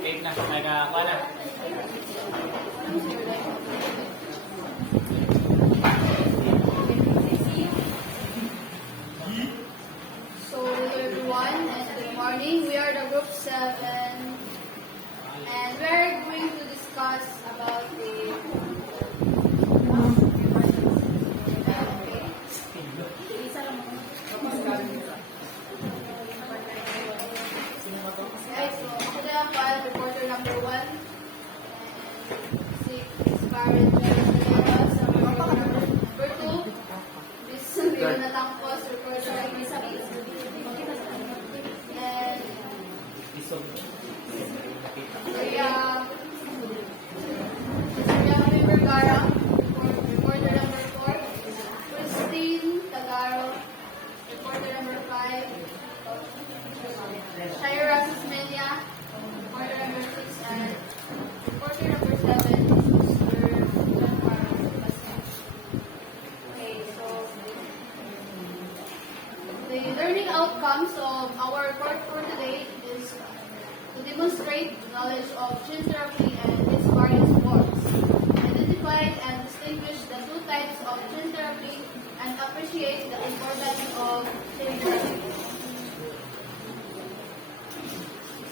Cake na. May kakakuha na. So, hello everyone, and good morning. We are the group 7, and we are going to discuss about the okay, so ako na lang file reporter number 1 and 6 Karen Jerez number 2 Miss Leona Tampos reporter number 6 and Maria Marie Vergara reporter number 4 Christine Tagaro reporter number 5 Shaira Susmelia, reporter number 6, and reporter number 7, Mr. John Carlos Basket. Okay, so the learning outcomes of our report for today is to demonstrate the knowledge of gene therapy and its various forms, identify and distinguish the two types of gene therapy, and appreciate the importance of gene therapy.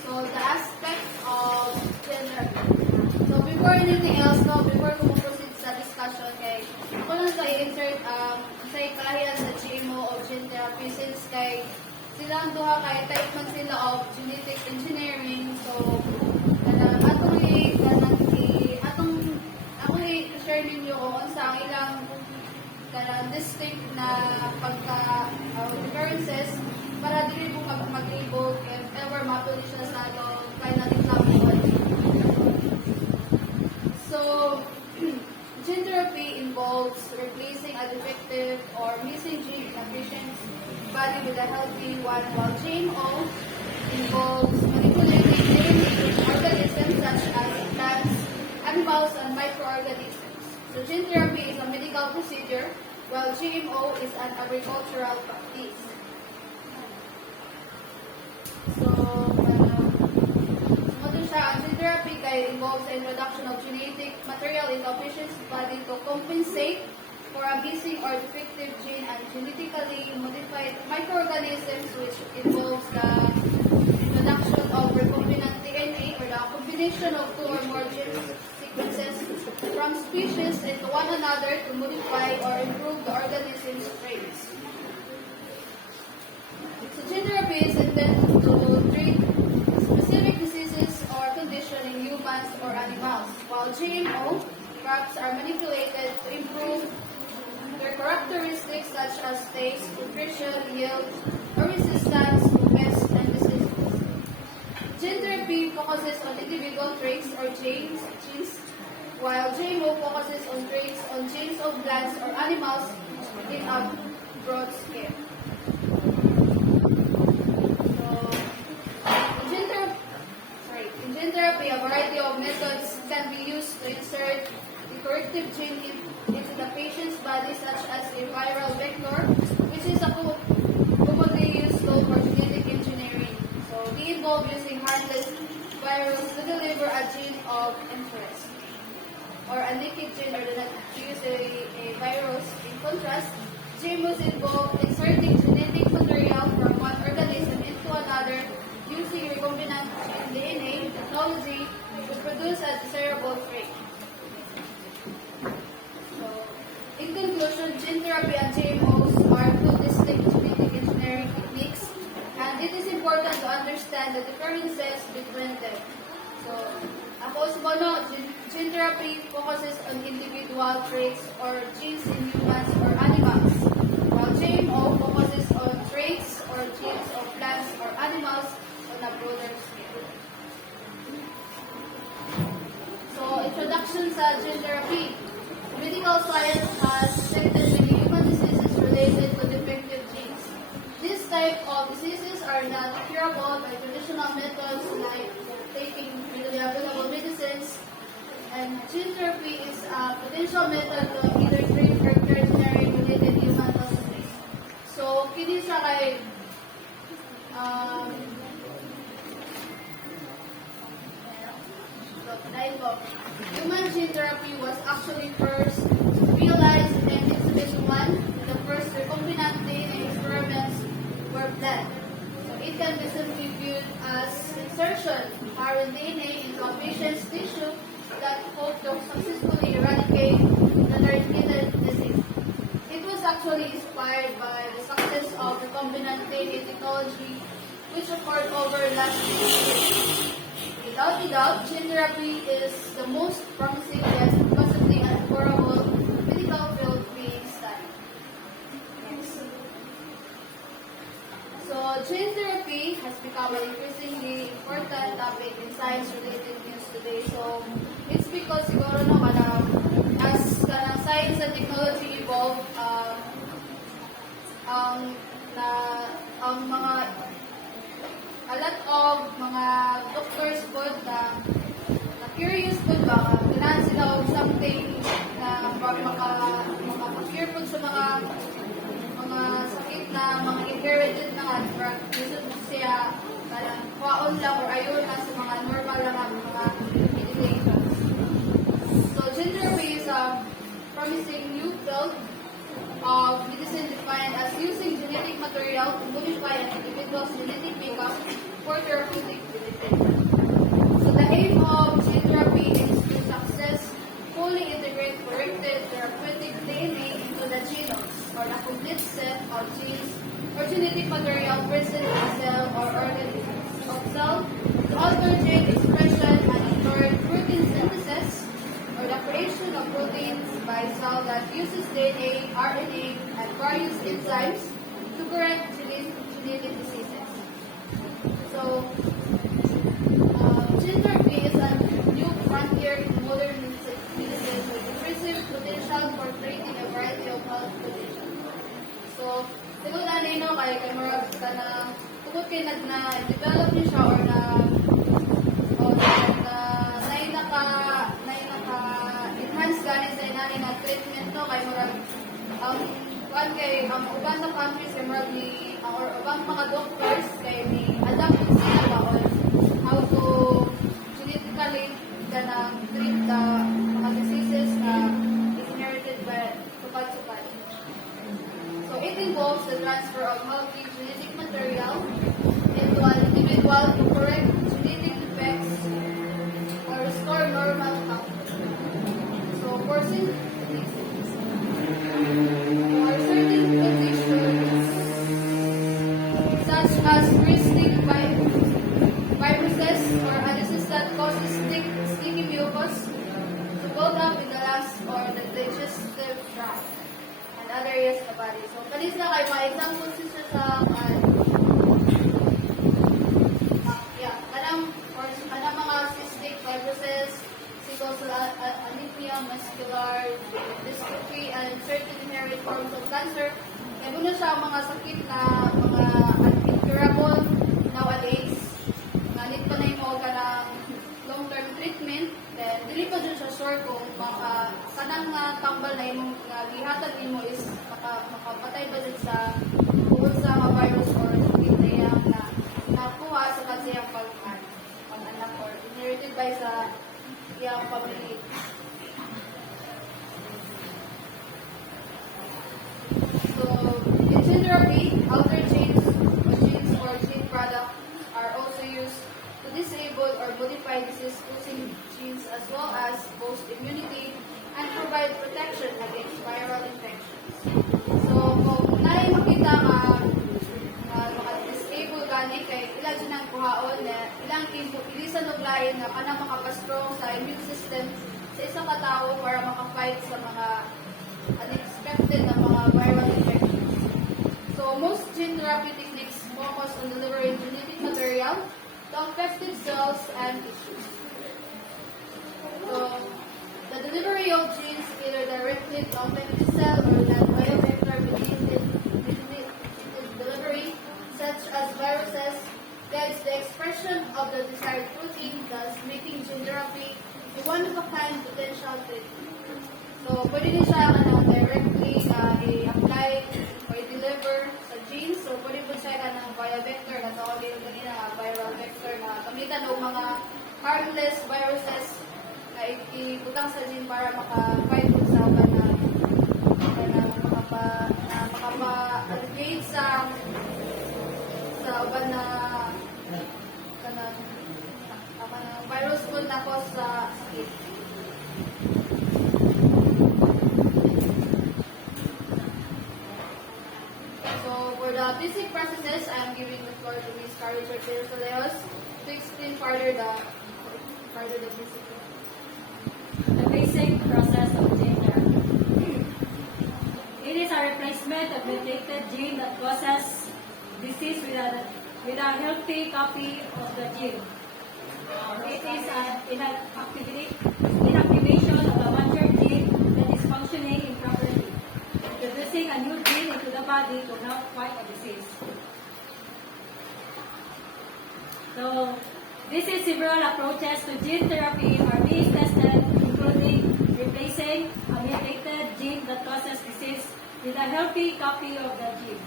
So, the aspect of gene therapy. So, before anything else, before ko proceed sa discussion, kay ako lang sa i-insert sa ikahiyan sa GMO of gene therapy since kay silang duha kay type man sila of genetic engineering. So, atong i-share ninyo kung sa ilang distinct na pagka differences para dili po mag-evolve if ever matuloy siya sa kaya natin lang. So, gene therapy involves replacing a defective or missing gene in a patient's body with a healthy one, while GMO involves manipulating living organisms such as plants, animals, and microorganisms. So, gene therapy is a medical procedure, while GMO is an agricultural practice. So, gene therapy involves the introduction of genetic material in the patient's body to compensate for a missing or defective gene and genetically modified microorganisms, which involves the introduction of recombinant DNA or the combination of two or more gene sequences from species into one another to modify or improve the organism's traits. So, gene therapy is intended to treat specific diseases or conditions in humans or animals, while GMO crops are manipulated to improve their characteristics such as taste, nutrition, yield, or resistance to pests and diseases. Gene therapy focuses on individual traits or genes, while GMO focuses on traits on genes of plants or animals in a broad scale. In gene therapy, a variety of methods can be used to insert the corrective gene into the patient's body, such as a viral vector, which is a commonly used tool for genetic engineering. So, they involve using harmless virus to deliver a gene of interest, or a naked gene, or do not use a virus. In contrast, GMOs involve inserting genetic material from one organism into another using recombinant DNA technology to produce a desirable trait. So, in conclusion, gene therapy and GMOs are two distinct genetic engineering techniques, and it is important to understand the differences between them. So, ako sa gene therapy focuses on individual traits or genes in humans or animals, while GMO focuses on traits or genes of plants or animals on a broader scale. So, introduction sa gene therapy. Medical science has detected many human diseases related to defective genes. This type of diseases are not curable by traditional methods like taking readily available medicines, and gene therapy is a potential method to either treat hereditary related human diseases. So, kini sa kay lain ko. Human gene therapy was actually first realized in exhibition 1. The first recombinant DNA experiments were planned. So it can be simply viewed as insertion of RNA into a patient's tissue that hope to successfully eradicate the targeted disease. It was actually inspired by the success of recombinant DNA technology, which occurred over last years. Without a doubt, gene therapy is the most promising yet possibly unaffordable medical field being studied. Next. So, gene therapy has become an increasingly important topic in science-related news today. So, it's because siguro no, as science and technology evolve, ang mga a lot of mga doctors po na curious po ba, kailangan sila of something na maka-cure po sa mga sakit na mga inherited na nga, gusto siya parang kwaon lang or ayon na sa mga normal lang mga medications. So gene therapy is a promising new field of medicine defined as using genetic material to modify an individual's genetic makeup for therapeutic benefit. So the aim of gene therapy is to successfully integrate corrected therapeutic DNA into the genome or the complete set of genes or genetic material present in a cell or organism of cell to alter gene expression and encourage protein synthesis or the creation of proteins by cell that uses DNA, RNA, and various enzymes to correct genetic diseases. So, gene therapy is a new frontier in modern medicine with impressive potential for treating a variety of health conditions. So, siguro na nino kay Marag na tungkol kay na-develop niya siya or na enhance ganin sa inani na treatment no kay Marag kuan kay ang uban sa countries kay Marag ni or ubang mga doctors kay ni adapt sila ba on how to genetically ganang treat the mga diseases na is inherited by tupad-tupad. So it involves the transfer of healthy genetic material into an individual to correct genetic defects or restore normal health. So for certain conditions such as resistant viruses or a disease that causes sticky mucus to build up in the lungs or the digestive tract and other areas of the body. So kanis na kay mga examples siya sa kanang mga cystic fibrosis, sickle cell anemia, muscular dystrophy, and certain inherited forms of cancer. Kaya muna siya mga sakit na mga incurable nowadays. Nganit pa na yung mga ng long-term treatment. Then, dili pa dyan siya sure kung kanang tambal na yung gihatag mo is makapatay ba dyan sa bukod sa mga virus or sakit na yung nakuha sa kansiyang pag-anak or inherited by sa iyang family. So, in gene therapy, altered genes or gene products are also used to disable or modify disease-causing genes as well as boost immunity and provide protection against viral infections. So, kung naay makita maka-disable gani kay ilan dyan ang kuhaon na ilang ilisan og lain na kanang makapastrong sa immune system sa isang katao para maka-fight sa mga unexpected na mga viral infections. So, most gene therapy techniques focus on delivering genetic material to affected cells and tissues. So, the delivery of genes either directly to affected cell or that biovector-mediated delivery, such as viruses, guides the expression of the desired protein, thus making gene therapy a one-of-a-kind potential treatment. So, pwede din siya directly i-apply or i-deliver sa genes. So, pwede po siya via vector, na tawag yung kanina viral vector na gamitan o mga harmless viruses ibutang sa gene para maka-fight sa uban na makapa-alleviate sa uban na virus kung na cause sa sakit. So for the basic processes, I am giving the floor to Ms. Carly Bertero-Soleos to explain further the basic. The basic process of gene therapy. It is a replacement of mutated gene that causes disease with a healthy copy of the gene. It is an inactivation of a mature gene that is functioning improperly, introducing a new gene into the body to help fight a disease. So, this is several approaches to gene therapy are being tested, including replacing a mutated gene that causes disease with a healthy copy of the gene,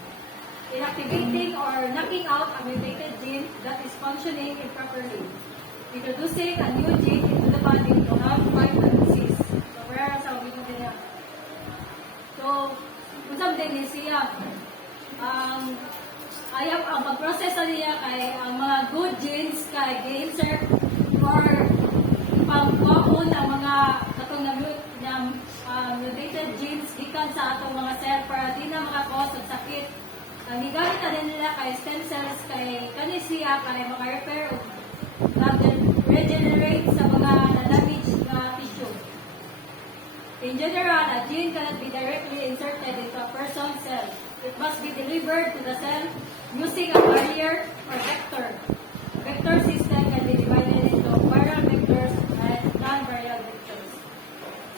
inactivating or knocking out a mutated gene that is functioning improperly, introducing a new gene into the body to help fight the disease. So, where sa ulit niya? So, kung sabi din siya, ayaw ang pag-process niya kay ang mga good genes kay ga-insert or ipang-common ang mga katong mutated genes gikan sa atong mga cell para di na maka-cause og sakit. Ang gigamit na din nila kay stem cells kay kani siya kay maka-repair o regenerate sa mga damaged tissue. In general, a gene cannot be directly inserted into a person's cell. It must be delivered to the cell using a barrier or vector. Vector system can be divided into viral vectors and non-viral vectors.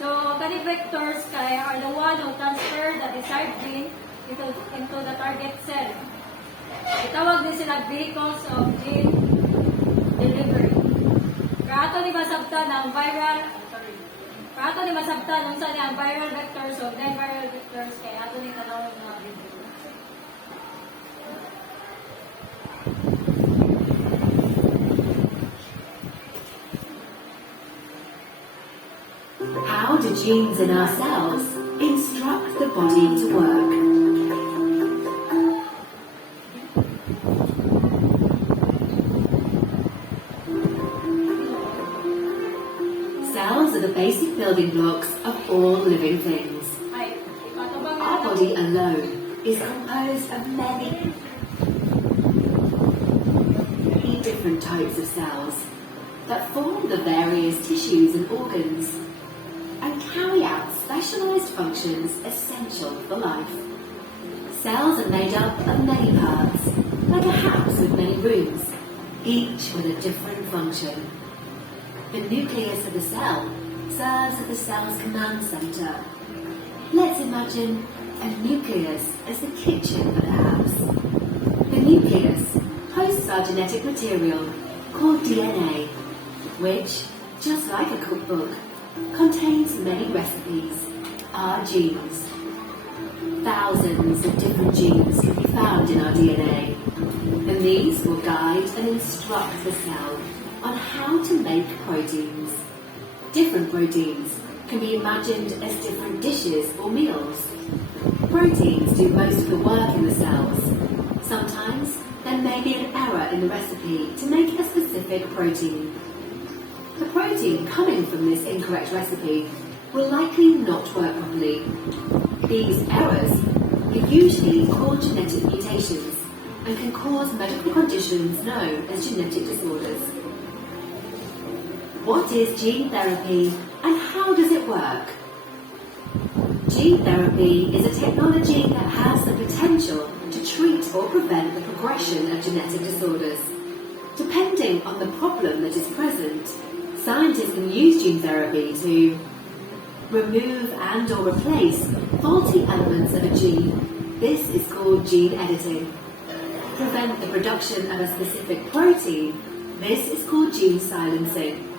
So, kani vectors are the one who transfer the desired gene into the target cell. Itawag din sila vehicles of gene delivery. Kaato ni masabtan ang viral vectors o non-viral vectors kaya ato ni tanawin mga video. How do genes in our cells instruct the body to work? Cells are the basic building blocks of all living things. Our body alone is composed of many different types of cells that form the various tissues and organs and carry out specialized functions essential for life. Cells are made up of many parts, like a house with many rooms, each with a different function. The nucleus of the cell serves as the cell's command center. Let's imagine a nucleus as the kitchen of the house. The nucleus hosts our genetic material called DNA, which, just like a cookbook, contains many recipes, our genes. Thousands of different genes can be found in our DNA, and these will guide and instruct the cell on how to make proteins. Different proteins can be imagined as different dishes or meals. Proteins do most of the work in the cells. Sometimes there may be an error in the recipe to make a specific protein. The protein coming from this incorrect recipe will likely not work properly. These errors are usually called genetic mutations and can cause medical conditions known as genetic disorders. What is gene therapy and how does it work? Gene therapy is a technology that has the potential to treat or prevent the progression of genetic disorders. Depending on the problem that is present, scientists can use gene therapy to remove and or replace faulty elements of a gene. This is called gene editing. Prevent the production of a specific protein. This is called gene silencing.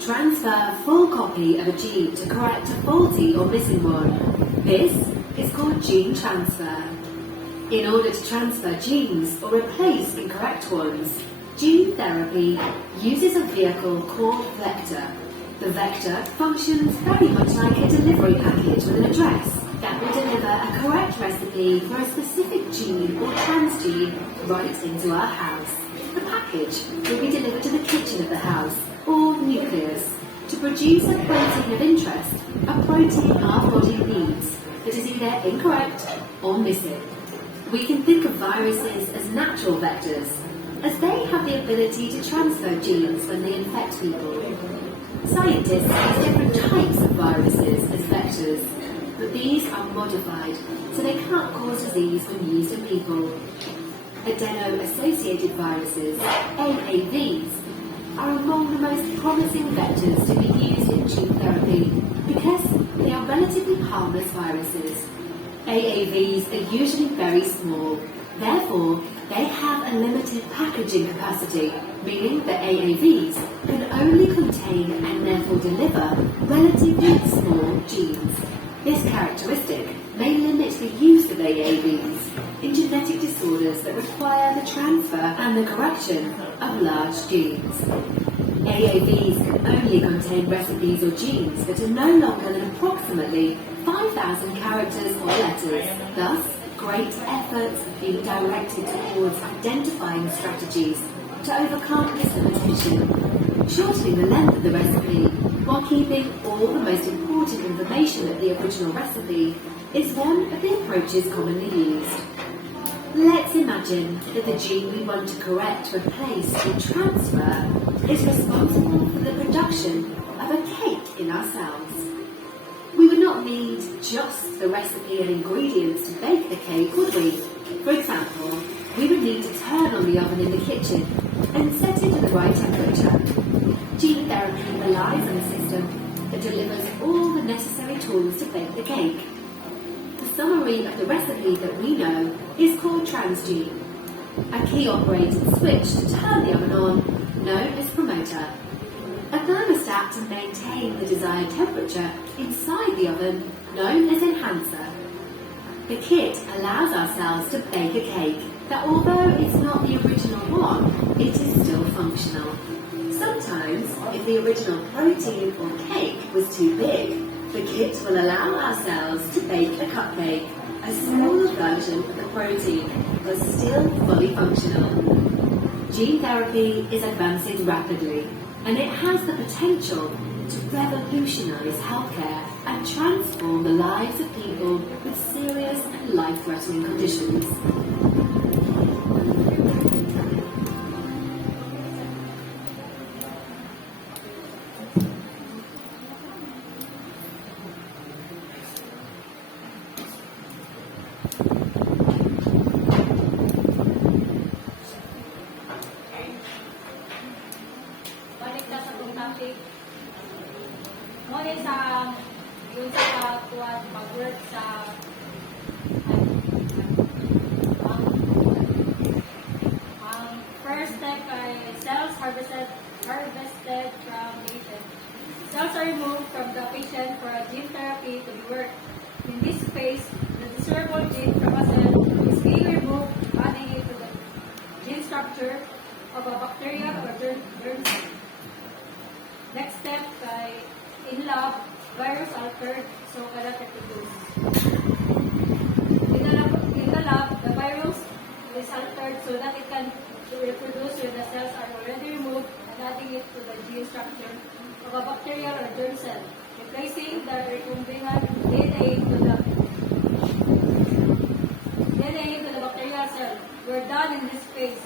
Transfer a full copy of a gene to correct a faulty or missing one. This is called gene transfer. In order to transfer genes or replace incorrect ones, gene therapy uses a vehicle called vector. The vector functions very much like a delivery package with an address that will deliver a correct recipe for a specific gene or transgene right into our house. The package will be delivered to the kitchen of the house, or nucleus, to produce a protein of interest, a protein our body needs that is either incorrect or missing. We can think of viruses as natural vectors, as they have the ability to transfer genes when they infect people. Scientists use different types of viruses as vectors, but these are modified so they can't cause disease when used in people. Adeno-associated viruses, AAVs, are among the most promising vectors to be used in gene therapy because they are relatively harmless viruses. AAVs are usually very small, therefore they have a limited packaging capacity, meaning that AAVs can only contain and therefore deliver relatively small genes. This characteristic may limit the use of AAVs in genetic disorders that require the transfer and the correction of large genes. AAVs can only contain recipes or genes that are no longer than approximately 5,000 characters or letters. Thus, great efforts have been directed towards identifying strategies to overcome this limitation, shortening the length of the recipe while keeping all the most important information of the original recipe is one of the approaches commonly used. Let's imagine that the gene we want to correct, replace, or transfer is responsible for the production of a cake in our cells. We would not need just the recipe and ingredients to bake the cake, would we? For example, we would need to turn on the oven in the kitchen and set it at the right temperature. Gene therapy relies on a system that delivers all the necessary tools to bake the cake. The summary of the recipe that we know is called transgene. A key-operated switch to turn the oven on, known as promoter. A thermostat to maintain the desired temperature inside the oven, known as enhancer. The kit allows our cells to bake a cake that, although it's not the original one, it is still functional. Sometimes, if the original protein or cake was too big, the kit will allow our cells to bake a cupcake, a smaller version of the protein, but still fully functional. Gene therapy is advancing rapidly, and it has the potential to revolutionize healthcare and transform the lives of people with serious and life-threatening conditions. Balik na sa itong topic. Ngunit sa yun sa tuwan mag-work sa ang first step ay cells harvested from patient. Cells are removed from the patient for a gene therapy to be worked. In this phase, the desirable gene from a cell is being removed, adding it to the gene structure of a bacteria or germ cell. Next step ay in lab, virus altered so cannot reproduce. In the lab, the virus is altered so that it can reproduce when the cells are already removed and adding it to the gene structure of a bacterial or germ cell, replacing the recombinant DNA into the bacterial cell. We're done in this phase.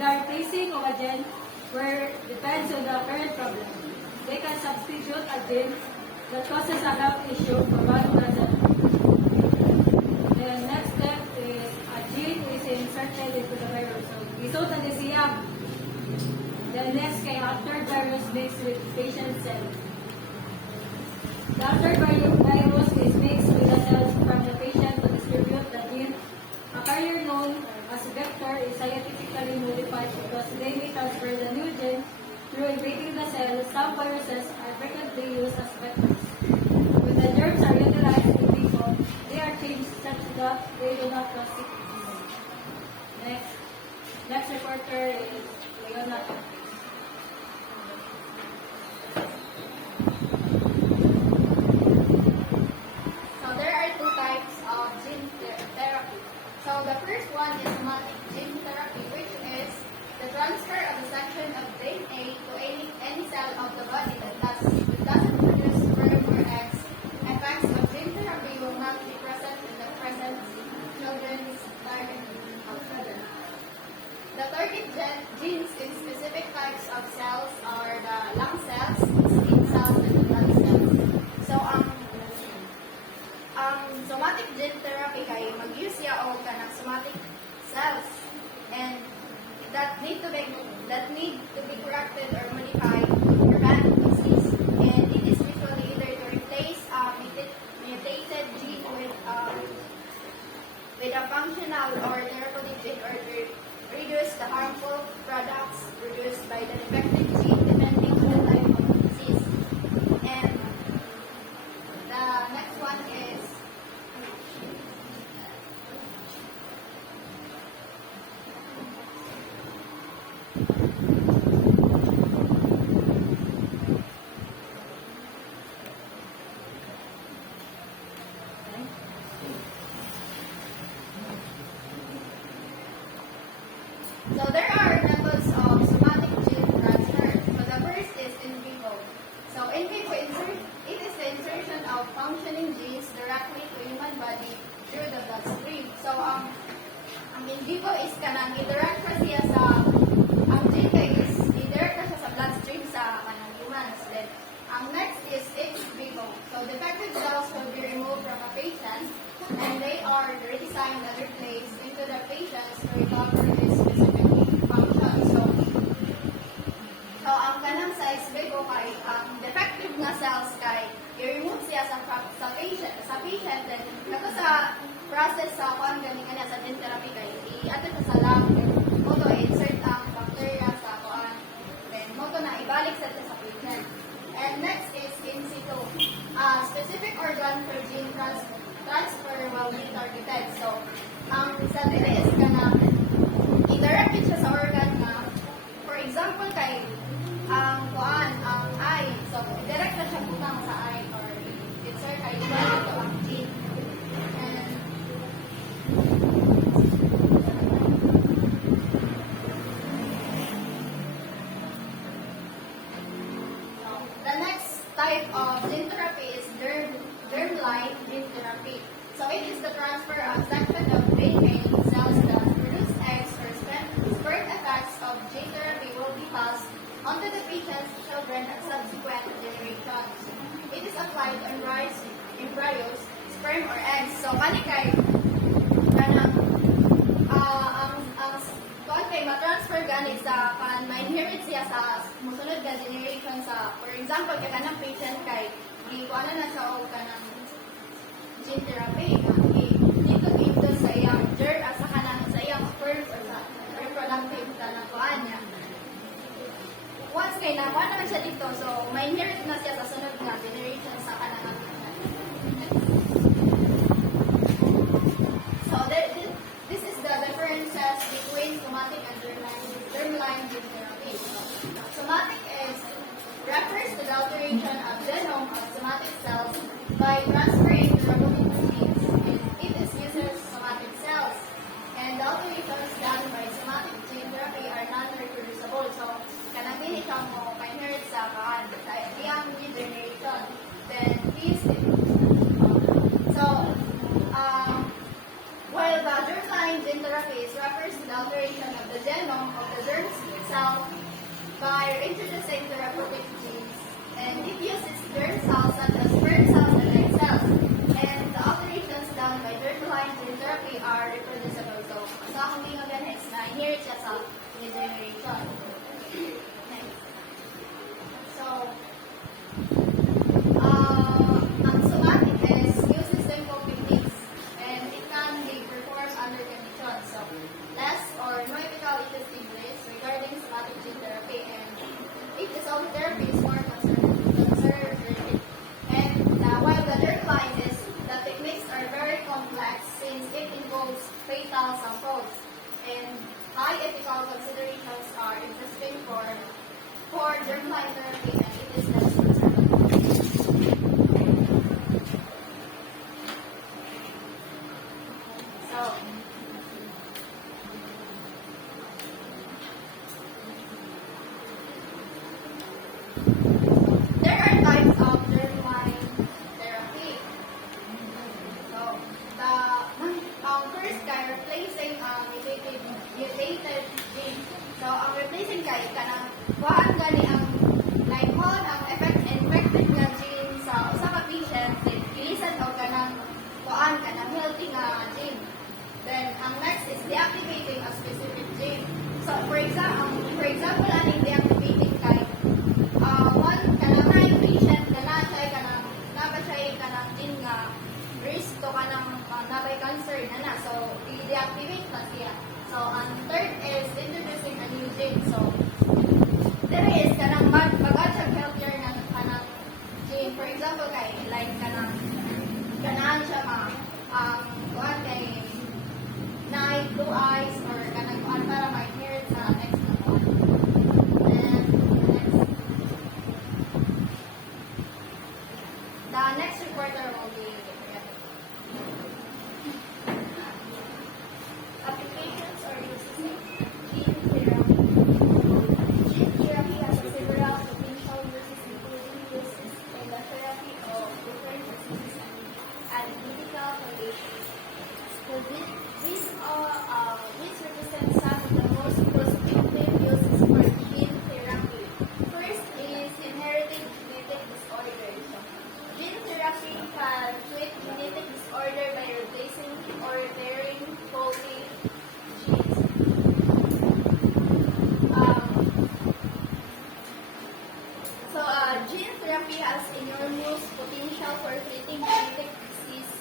The replacing of a gene depends on the current problem. They can substitute a gene that causes a health issue for one person. The next step is a gene is inserted into the virus. So, isot na siya. The next kay altered virus mixed with patient cell. The altered virus is mixed with the cells from the patient to distribute the gene. A carrier known as vector is scientifically modified because they may transfer the new gene through invading the cell. Some viruses are frequently used as vectors. When the germs are utilized in people, they are changed such that they do not cause sickness. Next reporter is Leona. in vivo it is the insertion of functioning genes directly to human body through the bloodstream. So, ang in vivo is kanang i-direct ka siya sa, ang gene kay is i-direct ka siya sa bloodstream sa kanang humans. Then, ang next is ex vivo. So, defective cells will be removed from a patient and they are redesigned and replaced into the patients to recover its specific function. So ang kanang sa ex vivo kay ang defective na cells kay i-remove siya sa patient then nato sa process sa kuan gani kanya sa gene therapy kay i-ato sa lab mo to insert ang bacteria sa kuan then mo to na ibalik sa patient. And next is in situ. Specific organ for gene transfer will be targeted. So ang sa dili is kana i-direct siya sa organ na for example kay ang kuan, ang eye. So, direct na siya butang sa eye or insert ay iba ito ang gene. And so, the next type of gene therapy is germline gene therapy. So, it is the transfer of section of brain cells that produce eggs or sperm effects of gene therapy will be passed onto the patient's children and subsequent generations. It is applied on rice, embryos, sperm, or eggs. So, kay kanang ang kay ma-transfer gani sa ma-inherit siya sa musunod na generation sa, for example, kay kanang patient kay ano na siya o kanang gene therapy dito sa iyang germ at sa kanang sa iyang sperm or sa reproductive kanang kuan niya. Once kay nakuha naman siya dito, so may inherit na siya sa sunod na generation sa kanang. So this is the differences between somatic and germline gene therapy. Somatic refers to the alteration of genome of somatic cells by transferring the recombinant genes, and it uses somatic cells. And the alterations done by somatic gene therapy are non-reproducible. So kanang dili siya mo ma-inherit sa iyang generation. Then, while the germline gene therapy refers to the alteration of the genome of the germ cell by introducing therapeutic genes, and it uses germ cells such as sperm cells and egg cells. And the alterations done by germline gene therapy are reproducible. So, sa akong gingagan is na-inherit siya sa generation. So, ang somatic uses simple techniques and it can be performed under conditions. So, less or no ethical risk regarding somatic gene therapy, and it is all therapy is more conservative. And while the germline the techniques are very complex since it involves fatal samples, and high ethical considerations are existing for germline therapy, and it is less conservative. So, there are types of germline therapy. So, first kay replacing mutated gene. So, ang replacing kay kanang kuhaan gani ang likehon ang infected nga gene sa usa ka patient, then ilisan og kanang kuhaan kanang healthy nga gene. Then ang next is deactivating a specific gene. So, for example aning deactivating kay one kanang patient kana siya naba siya kanang gene nga risk to kanang nabay cancer na. So, i-deactivate na siya. So, ang third is introducing a new gene. So, there is kanang mag-add siya healthier na kanang gene. For example, kay like kanang siya kuhan kay night, blue eyes, or kanang kuhan para ma-inherit sa next na kuhan. And the next reporter will be applications or uses of gene therapy. Gene therapy has several potential uses, including use in disorder by replacing or repairing faulty genes. Gene therapy has enormous potential for treating genetic disease,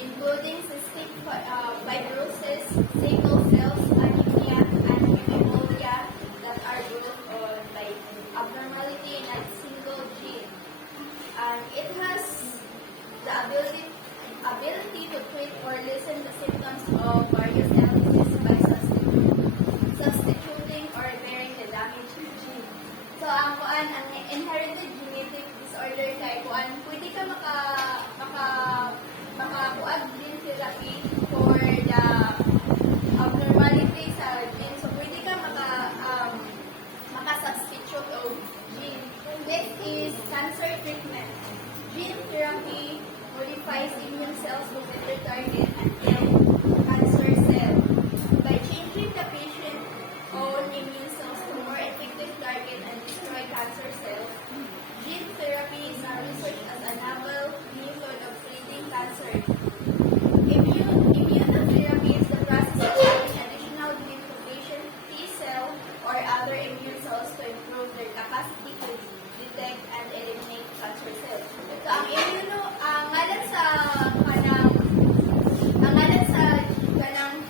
including cystic fibrosis, sickle cells, anemia, and pneumonia that are brought on by abnormality in a single gene. And it has the ability to treat or lessen the symptoms of various illnesses by substituting or repairing the damaged gene. So, ang inherited genetic disorder kay pwede ka makakuag gene therapy for the abnormality sa gene. So, pwede ka maka-substitute of gene. Next is cancer treatment. Gene therapy modifies immune cells to better target and kill cancer cells. By changing the patient's own immune cells to more effective target and destroy cancer cells, gene therapy is now researched as a novel method of treating cancer. Immunotherapy is the process of adding additional gene to patient T cell or other immune cells to improve their capacity to detect and eliminate cancer cells. So, ang ngalan sa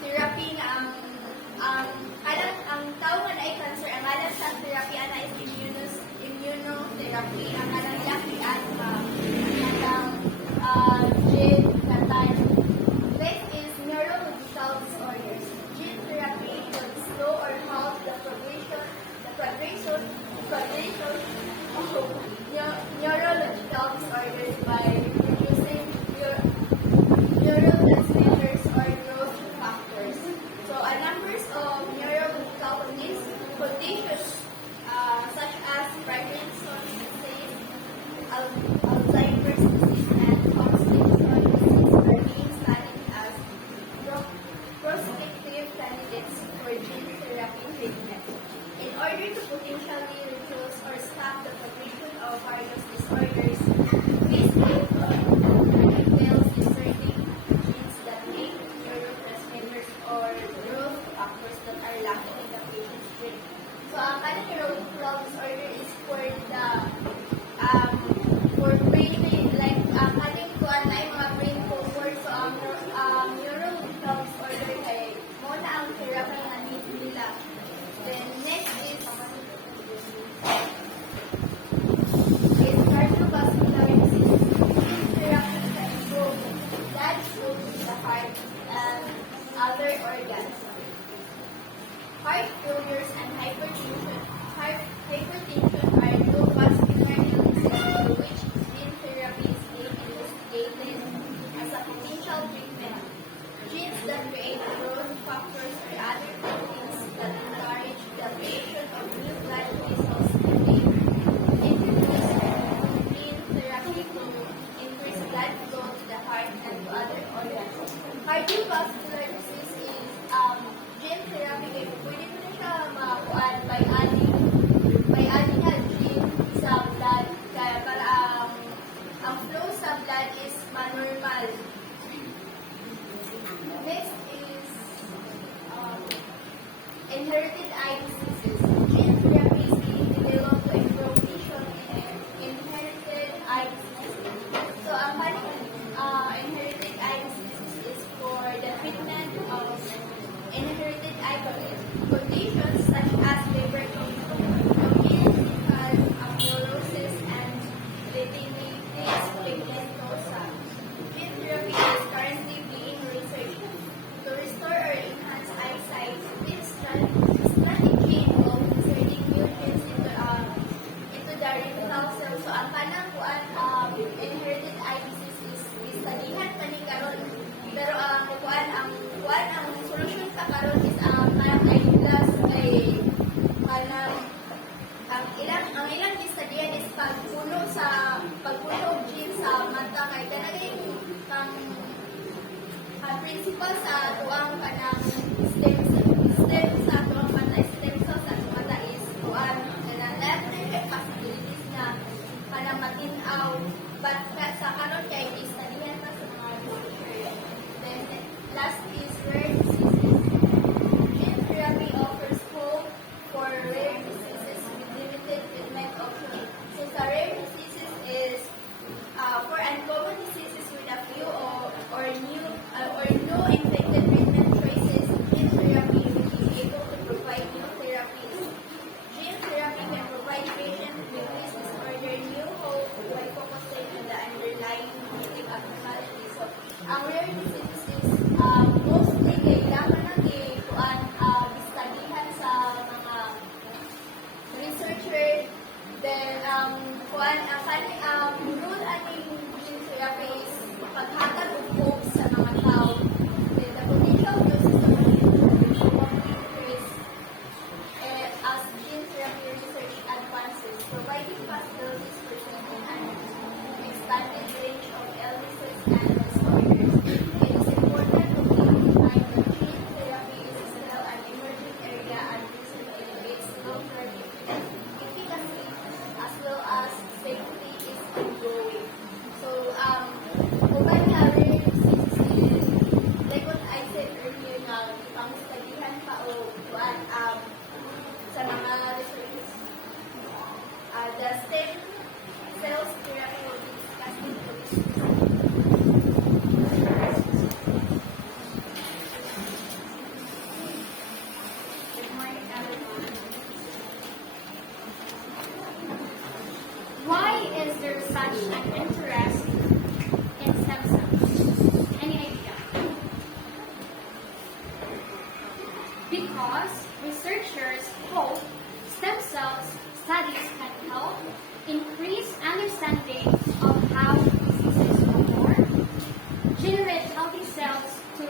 therapy na ang tao nga na ay cancer, ang ngalan sa therapy ana is immunotherapy. Ang ngalan laki at gene katan. Next is neurological disorders. Gene therapy will slow or halt the progression of neurological disorders by reducing neurotransmitters or growth factors. So, a numbers of neurological conditions such as Parkinson's disease, Alzheimer's disease, and Huntington's disease are being studied as prospective candidates for gene therapy treatment. In order to potentially reduce or stop the progression of various disorders, this method entails inserting genes that make neurotransmitters or growth factors that are lacking in the patient's brain. So, ang neurological disorder is for the for brain, like kaning kuan ay mga brain tumor. So, ang neurological disorder kay mo na ang therapy na need nila. Then next is cardiovascular disease. Gene therapy can improve blood flow to the heart and other organs. Heart failures and hypertension are two vascular illnesses for which gene therapy is being investigated as a potential treatment. Genes that create growth factors or other proteins that encourage the creation of new blood vessels can be introduced gene therapy to increase blood flow to the heart and to other organs. Cardiovascular disease is gene therapy kay pwede mo na siya makuan by adding a gene sa blood kaya para ang flow sa blood is manormal. Next is inherited eye diseases. Gene therapy is being developed to improve vision in inherited eye diseases. So, ang inherited eye diseases is for the treatment of inherited eye conditions such as Leber congenital amaurosis and retinitis pigmentosa. Gene therapy is currently being researched to restore or enhance eyesight. This strategy involves inserting new genes into the retinal cells. So, ang kanang inherited eye disease is studihan pa ni karon. Pero ang solusyon pa karon is kanang eyeglass ay ang ilang studihan is pagpuno og gene sa mata kay kanang ang principal sa tuang kanang stem sa tuang mata sa mata is kuan kanang laboratory possibilities na kanang matinaw but sa karon kay studihan pa sa mga and disorders. It is important to identify that gene therapy is still an emerging area and research in its long-term efficacy as well as safety is ongoing. So, uban nga rare diseases, like what I said earlier nga, ipang studyhan pa o kuan, sa mga researchers, the stem cells therapy will be discussed in this. Good morning, everyone. Why is there such an interest in stem cells? Any idea? Because researchers hope stem cells studies can help increase understanding of how diseases are born, generate healthy cells to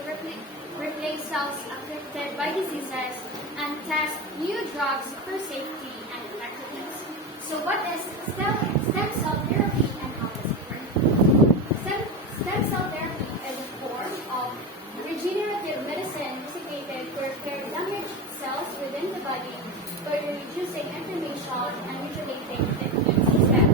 replace cells affected by diseases, and test new drugs for safety and effectiveness. So what is stem cell therapy and how does it work? Stem cell therapy is a form of regenerative medicine designated to repair damaged cells within the body by reducing inflammation and regulating the immune system.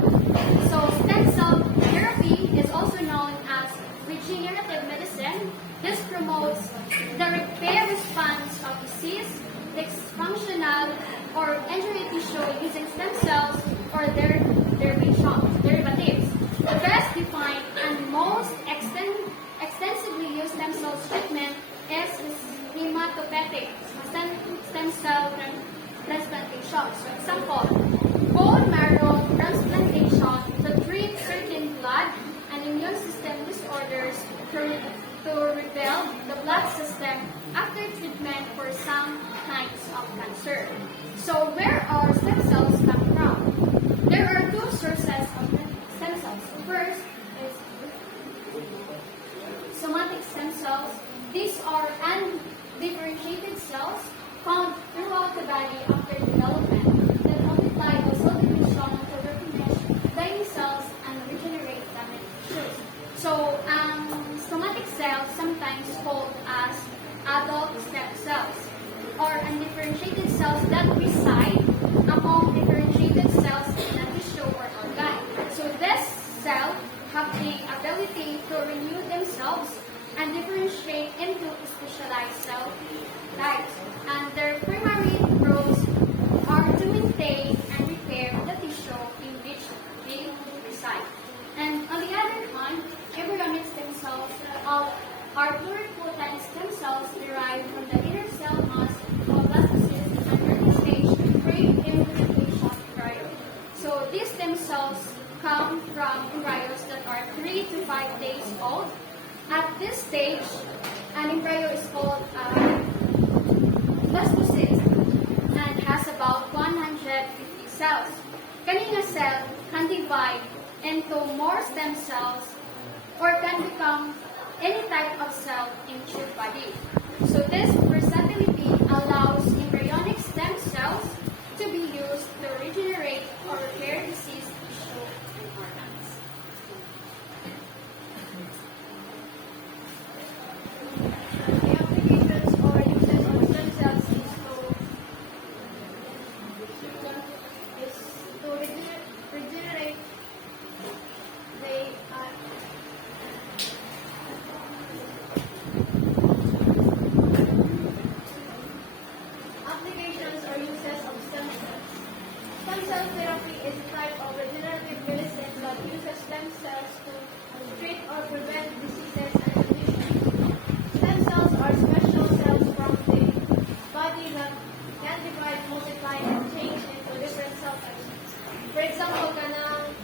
So stem cell therapy is also known as regenerative medicine. This promotes the repair response of disease, dysfunctional, or injury tissue using stem cells or their derivatives. The best defined and most extensively used stem cell treatment is hematopoietic stem cell transplantation. For example, bone marrow transplantation to treat certain blood and immune system disorders to rebuild the blood system after treatment for some kinds of cancer. So where are stem cells come from? There are two sources of stem cells. First is somatic stem cells. These are undifferentiated cells found throughout the body after development that multiply by cell division to replenish dying cells and regenerate damaged tissues. So, somatic cells, sometimes called as adult stem cells, are undifferentiated cells that reside among differentiated cells in a tissue or organ. So, this cell have the ability to renew themselves and differentiate into specialized cell types. And their primary roles are to maintain and repair the tissue in which they reside. And on the other hand, embryonic stem cells are pluripotent stem cells derived from the inner cell mass of blastocysts and early stage pre-embryonisation embryo. So these stem cells come from embryos that are 3 to 5 days old. At this stage, an embryo is called blastocyst and has about 150 cells. Kaning cell can divide into more stem cells or can become any type of cell in your body. So this versatility allows embryonic stem cells to be used to regenerate or repair diseased tissue and organs. The applications or uses of stem cells is to regenerate the applications or uses of stem cells. Stem cell therapy is a type of regenerative medicine that uses stem cells to treat or prevent diseases and conditions. Stem cells are special cells from the body that can divide, multiply, and change into different cell types. For example, kanang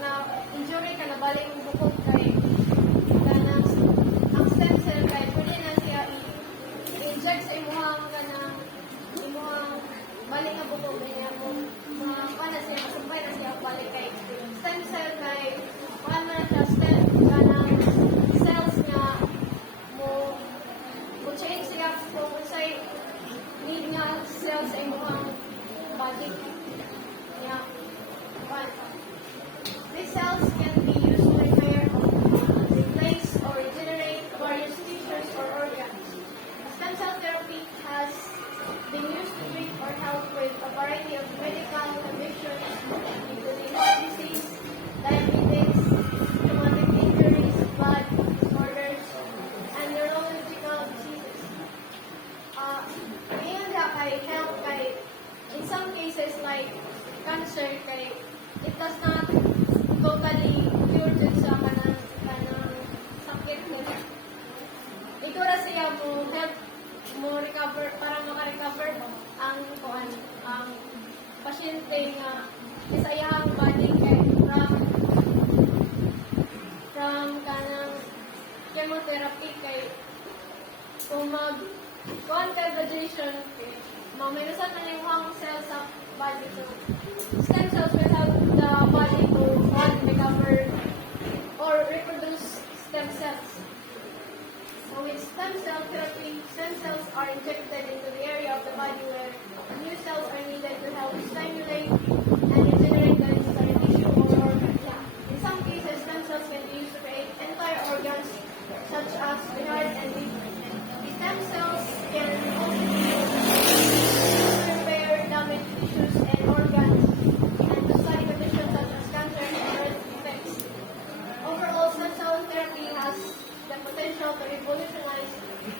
na injury ka na balik ang bukog kay kanang ang stem cell kay pwede na siya i-inject sa imuhang balik ang bukog niya mo na siya masumpay na siya balik kay stem cell kay paano na siya stem kanang cells nga mo change siya kung say need nga cells sa imuhang body. Yeah. These cells can be used to repair it does not totally cure dun sa kanang sakit nila. Ito na siya mo help mo recover, para maka-recover ang pasyente nga isayang body kay from kanang chemotherapy kay kung kuhan kay radiation kay maminusan na yung hang cells sa body. So stem cells will help the body to recover or reproduce stem cells. So with stem cell therapy, stem cells are injected into the area of the body where new cells are needed to help stimulate and regenerate the necessary tissue or organ. In some cases, stem cells can be used to create entire organs such as the heart and liver. The stem cells can also be used to repair damaged tissues and organs and to study conditions such as cancer and birth defects. Overall, stem cell therapy has the potential to revolutionize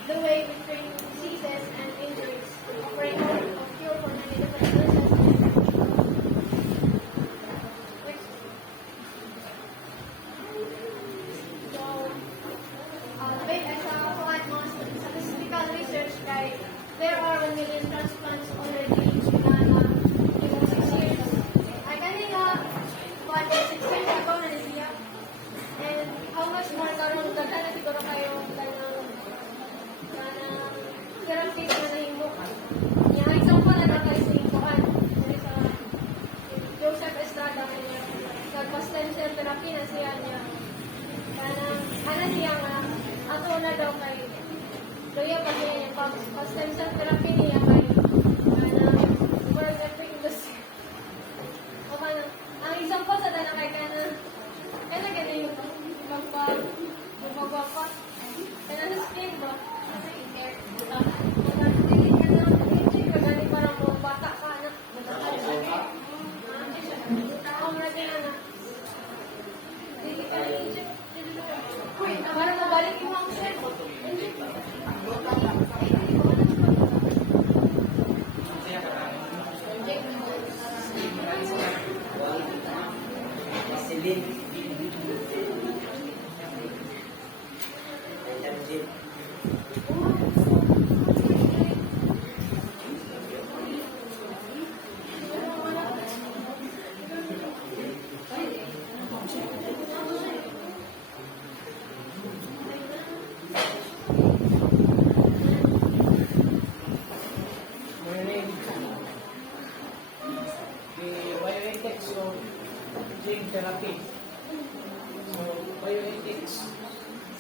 the way we treat diseases and injuries, offering hope of cure for many different illnesses and infections. So, based sa mga statistical research, there are 1 million transplants already in China in 6 years. I think 6 years ago na siya. And how much more karon daghan na siguro kayo kanang therapy na nahimo. Yang example na kay sa Intuan. Sa Joseph Estrada niya. Nagpa-stem cell therapy na siya niya. Kanang siya nga ato na daw kay Loya pa siya niya pa-stem cell therapy niya kay work ethic industry. O kanang ang example sa dana kay kanang kaya na ganyan yung magpagwapa. Kaya na skin ba? Magpagwapa ka na. Hindi ka gani parang mga bata ka na. Ako lagi na na. Hindi ka na-inject. Para mabalik yung mga skin mo. Bioethics of gene therapy. So, bioethics,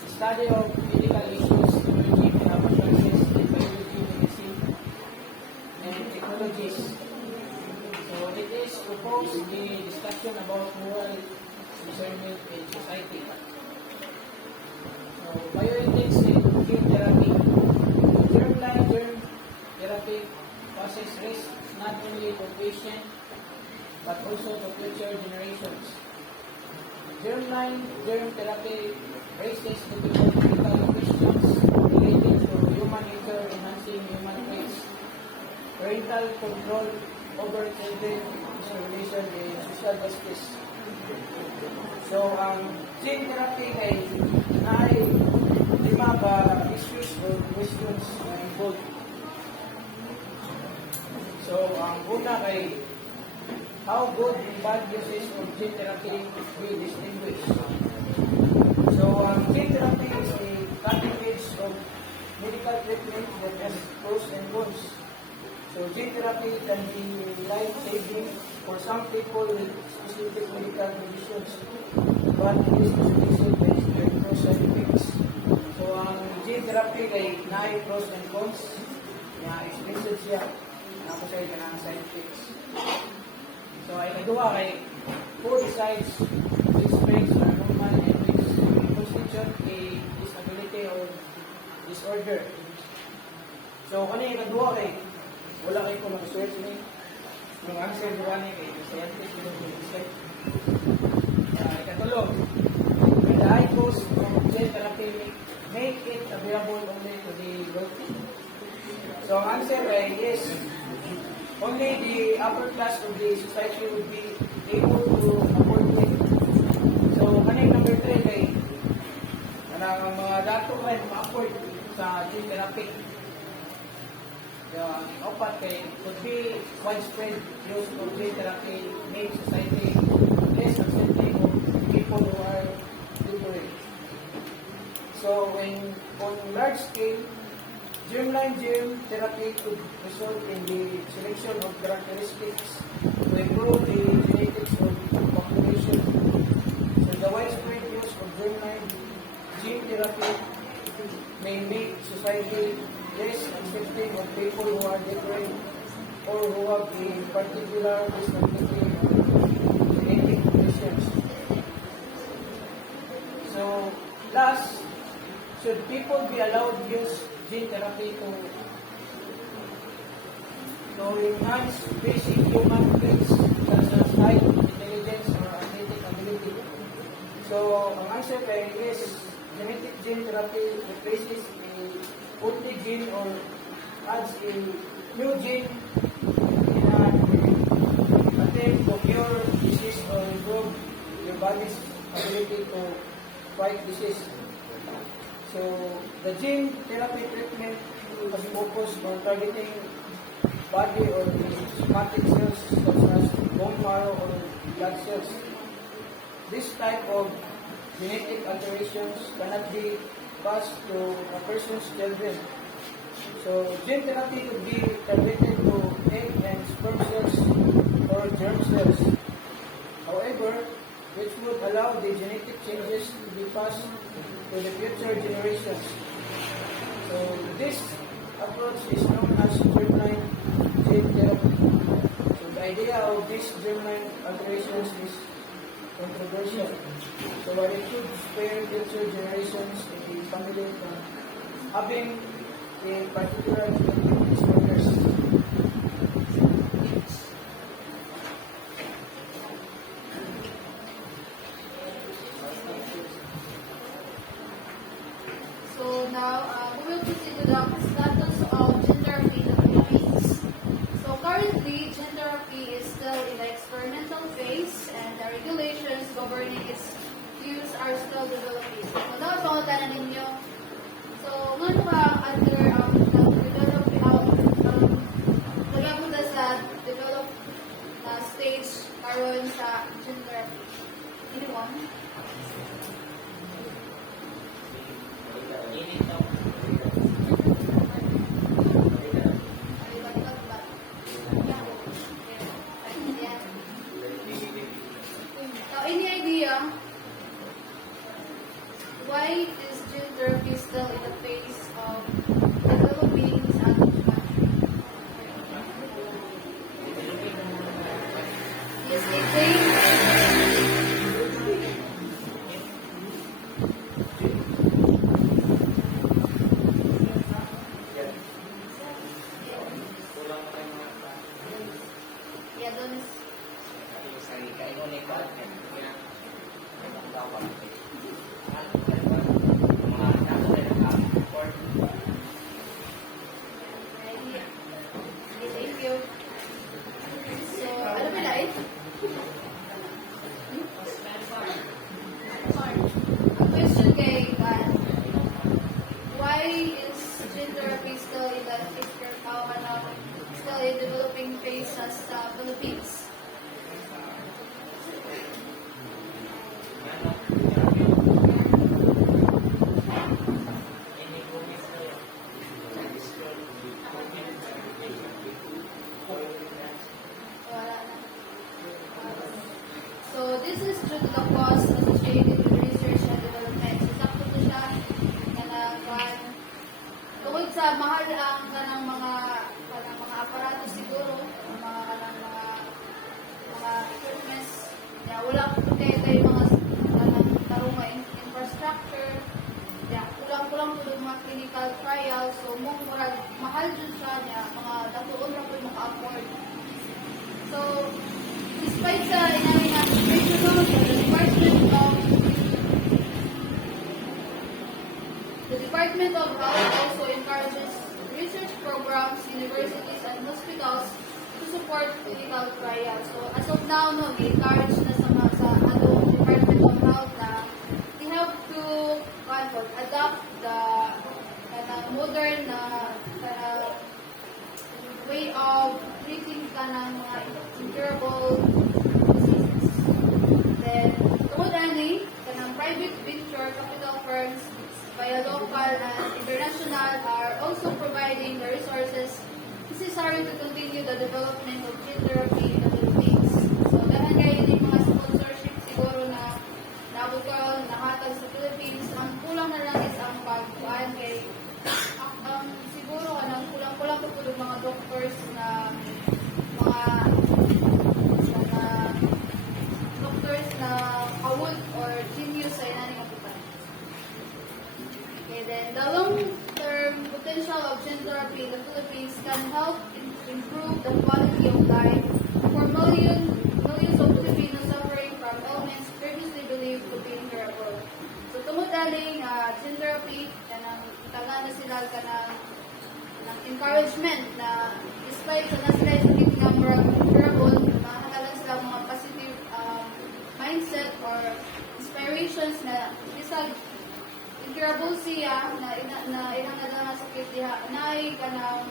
study of medical issues emerging in our sciences in biology, medicine, and technologies. So, it is proposed the discussion about moral discernment in society. So, bioethics in gene therapy. Germline germ therapy causes risks not only for patient but also to future generations. Germline germ therapy raises difficult ethical questions related to human nature enhancing human traits, parental control over children, discrimination, and social justice. So, gene therapy ay lima ba issues or questions na involved. So, ang una kay how good and bad uses of gene therapy we distinguish. So, gene therapy is a cutting edge of medical treatment that has pros and cons. So, gene therapy can be life-saving for some people with specific medical conditions, but it is associated with their pros and effects. So, gene therapy ay naay pros and cons, na expensive siya, na ako sa'yo ka ng side effects. So, ay nagawa kay who decides which traits are normal and which constitute a disability or disorder. So, ano yung nagawa kay wala kayo kung mag-search ni yung answer diba ni kay scientist yung mag-decide. Ikatulog, the high cost of gene therapy make it available only to the wealthy. So, ang answer ay yes. Only the upper class of the society would be able to time ma-afford sa gene therapy. Opat kay could be widespread use of gene therapy make society less accepting of people who are different. So when on large scale, germline gene therapy could result in the selection of characteristics to improve the genetics of the population. So the widespread use of germline gene therapy may make society less accepting of people who are different or who have a particular disability or genetic conditions. So, last, should people be allowed to use gene therapy to enhance basic human traits such as height, intelligence, or athletic ability? So, ang answer kay yes, genetic gene therapy replaces a only gene or adds a new gene in an attempt to cure disease or improve your body's ability to fight disease. So, the gene therapy treatment was focused on targeting body or the somatic cells such as bone marrow or blood cells. This type of genetic alterations cannot be passed to a person's children. So, gene therapy could be targeted to egg and sperm cells or germ cells. However, which would allow the genetic changes to be passed to the future generations. So, this approach is known as germline gene therapy. So, the idea of these germline alterations is controversial. So while it could spare future generations in the family from having a particular genetic disorders. So now, we will proceed to the status of gene therapy in the Philippines. So currently, gene therapy is still in the experimental phase, and the regulations governing its use are still developing. So dapat pangutanan ninyo. So ngayon pa under develop nagpunta sa develop stage karon sa gene therapy. Anyone? Any idea why is gene therapy still in the phase of developing sa ating country? Yes, I think yeah, doon is idea. Yes, thank you. So, ano ba lain? Ang question kay why is gene therapy still in the still in developing phase sa Philippines? Wala na. So, this is due to the cost associated with research and development. So, sakto to siya tungkol sa mahal ang kanang mga aparato siguro, mga equipments. Yeah, wala po kayo mga tarong infrastructure. Yeah, kulang-kulang po yung mga clinical trials. So, mahal dun siya niya, mga datuon na po yung maka-afford. So, despite sa inamin na situation, the Department of Health also encourages research programs, universities, and hospitals to support clinical trials. So, as of now, i-encourage na sa Department of Health na they have to adopt the necessary to continue the development of gene therapy in the Philippines. So, dahil kayo yung mga sponsorship siguro na naabot ko nahatag sa Philippines, ang kulang na lang is ang pagkuhan kay siguro kulang po po yung mga doctors na mga doctors na kawod or genius sa inaning kapitan. Okay, then the long-term potential of gene therapy in the Philippines can help improve the quality of life for millions of Filipinos suffering from ailments previously believed to be incurable. So, tumudaling gene therapy, kanang taga na sila kanang encouragement na despite sa nasila sa nga incurable, makakatalan sila mga positive mindset or inspirations na isang incurable siya na ilang na sakit diha na ay kanang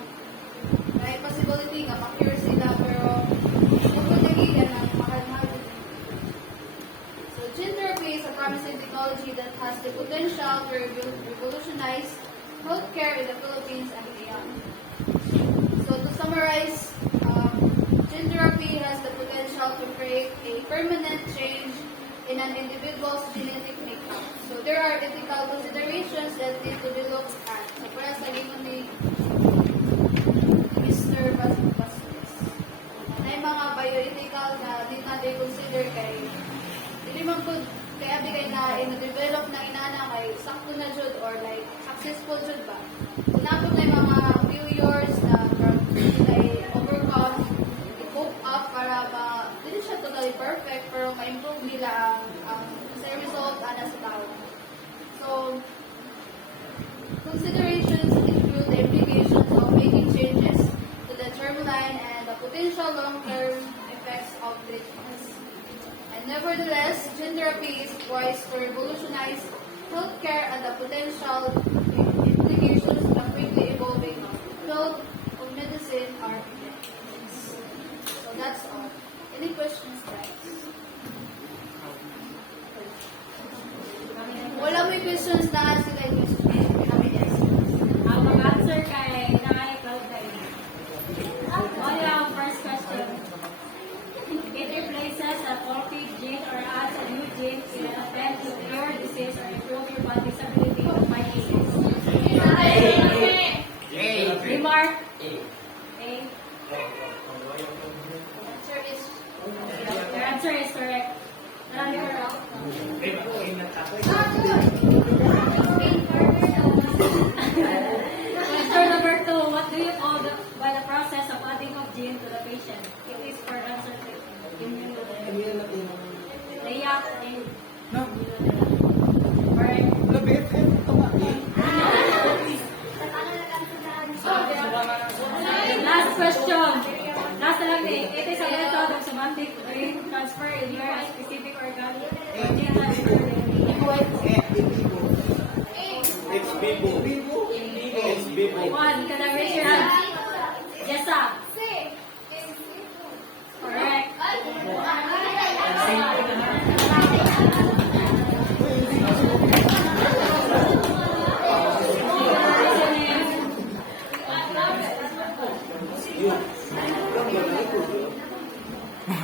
may possibility nga ma-cure sila pero kung lagi kanang mahal-mahal. So gene therapy is a promising technology that has the potential to revolutionize healthcare in the Philippines and beyond. So to summarize, gene therapy has the potential to create a permanent change in an individual's genetic makeup. So there are ethical considerations that need to be looked at. So para sa gingon ni Mr. Vasquez, may mga bioethical na di natin consider kay hindi man po kaya bigay na in-develop na inana kay sakto na jud or like successful jud ba. Sinabot na yung mga failures na overcome, i-cope up para hindi siya totally perfect pero ma-improve nila ang sa result ana sa tao. So, considerations include the implications of making changes to the germline and the potential long-term effects of treatments. And nevertheless, gene therapy is poised to revolutionize healthcare and the potential implications of quickly evolving field of medicine are immense. So that's all. Any questions, guys? Wala may questions na sila yung questions. Kami guys. Ang mag-answer kay Nay Kalday. Only ang first question. It replaces a faulty gene or adds a new gene in an attempt to cure disease or improve your body's ability to fight disease. Remark? A. Your answer is correct. Question number 2. What do you call by the process of adding of gene to the patient? It is for answer immunotherapy. Layak and correct. Last question. Last na lang eh. It is a method of somatic brain transfer in your specific organ or gene transfer. Ex vivo. Ex vivo. One, can I raise your hand?